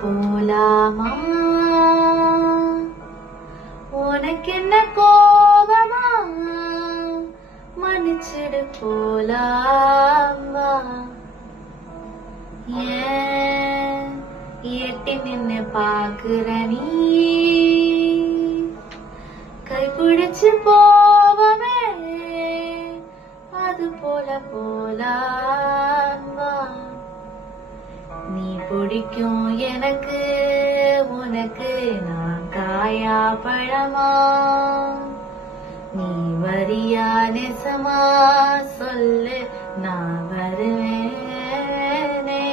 போலாமா? உனக்கு என்ன கோபமா? மன்னிச்சிடு போலாமா? ஏன் எட்டி நின்னு பாக்குற நீ? கைப்பிடிச்சு போவமே அது போல போலாமா? நீ பிடிக்கும் எனக்கு, உனக்கு நான் காயா பழமா? நீ வரியா நெசமா? சொல்லு நான் வருவேனே.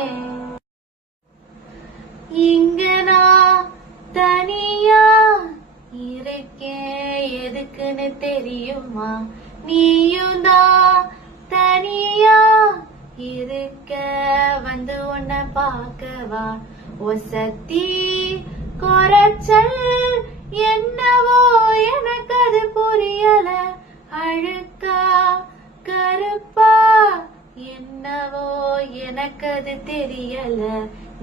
இங்க நான் தனியா இருக்கேன் எதுக்குன்னு தெரியுமா? நீயும் தான் தனியா இருக்க வந்து உன்னை பார்க்கவா? ஒசத்தி குறைச்சல் என்னவோ எனக்கு அது புரியல. அழுக்கா கருப்பா என்னவோ எனக்கு அது தெரியல.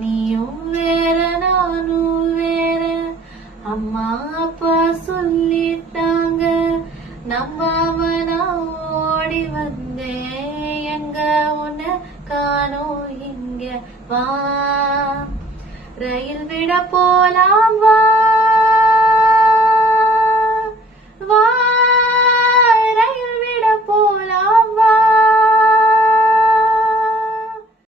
நீயும் வேற நானும் வேற. அம்மா அப்பா சொல்லிட்டாங்க நம்பாம நான் ஓடி வந்தேன். எங்க உன்னை காணோம் இங்க வா, ரயில் விட போலாம் வா வா.